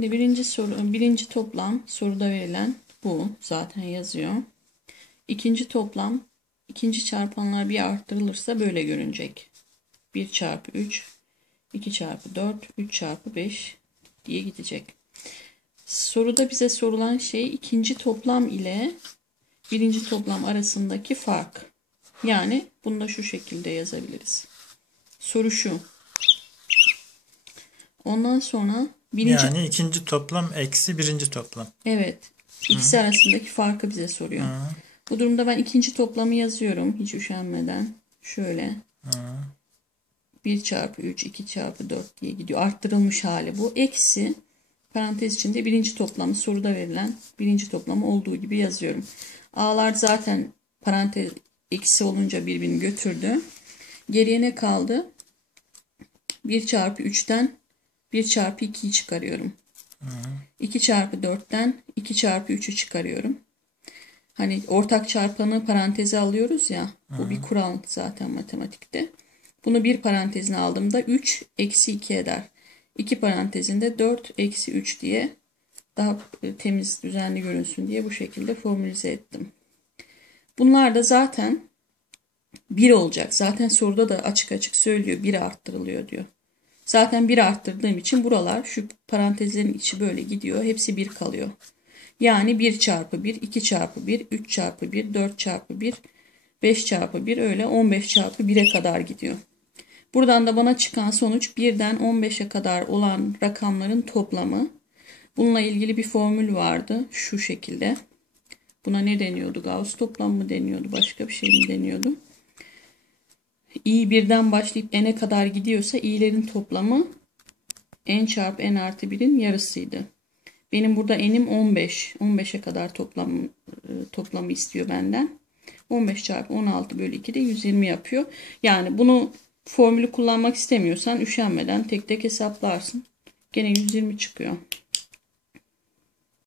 Şimdi birinci soru, birinci toplam soruda verilen bu zaten yazıyor. İkinci toplam ikinci çarpanlar bir arttırılırsa böyle görünecek. 1 çarpı 3, 2 çarpı 4, 3 çarpı 5 diye gidecek. Soruda bize sorulan şey ikinci toplam ile birinci toplam arasındaki fark. Yani bunu da şu şekilde yazabiliriz. Soru şu. Ondan sonra birinci Yani ikinci toplam eksi birinci toplam. Evet. İkisi arasındaki farkı bize soruyor. Hı. Bu durumda ben ikinci toplamı yazıyorum hiç üşenmeden. Şöyle. Hı. 1 çarpı 3, 2 çarpı 4 diye gidiyor. Arttırılmış hali bu. Eksi parantez içinde birinci toplamı soruda verilen birinci toplamı olduğu gibi yazıyorum. A'lar zaten parantez eksi olunca birbirini götürdü. Geriye ne kaldı? 1 çarpı 3'ten 1 çarpı 2'yi çıkarıyorum. 2 çarpı 4'ten 2 çarpı 3'ü çıkarıyorum. Hani ortak çarpanı paranteze alıyoruz ya. Bu bir kural zaten matematikte. Bunu bir parantezine aldığımda 3 eksi 2 eder. 2 parantezinde 4 eksi 3 diye daha temiz düzenli görünsün diye bu şekilde formülize ettim. Bunlar da zaten 1 olacak. Zaten soruda da açık açık söylüyor 1 arttırılıyor diyor. Zaten 1 arttırdığım için buralar şu parantezlerin içi böyle gidiyor. Hepsi 1 kalıyor. Yani 1 çarpı 1, 2 çarpı 1, 3 çarpı 1, 4 çarpı 1, 5 çarpı 1 öyle 15 çarpı 1'e kadar gidiyor. Buradan da bana çıkan sonuç 1'den 15'e kadar olan rakamların toplamı. Bununla ilgili bir formül vardı şu şekilde. Buna ne deniyordu? Gauss toplam mı deniyordu? Başka bir şey mi deniyordu? İ birden başlayıp n'e kadar gidiyorsa i'lerin toplamı n çarpı n artı 1'in yarısıydı. Benim burada n'im 15. 15'e kadar toplam, e, toplamı istiyor benden. 15 çarpı 16 bölü 2 de 120 yapıyor. Yani bunu formülü kullanmak istemiyorsan üşenmeden tek tek hesaplarsın. Gene 120 çıkıyor.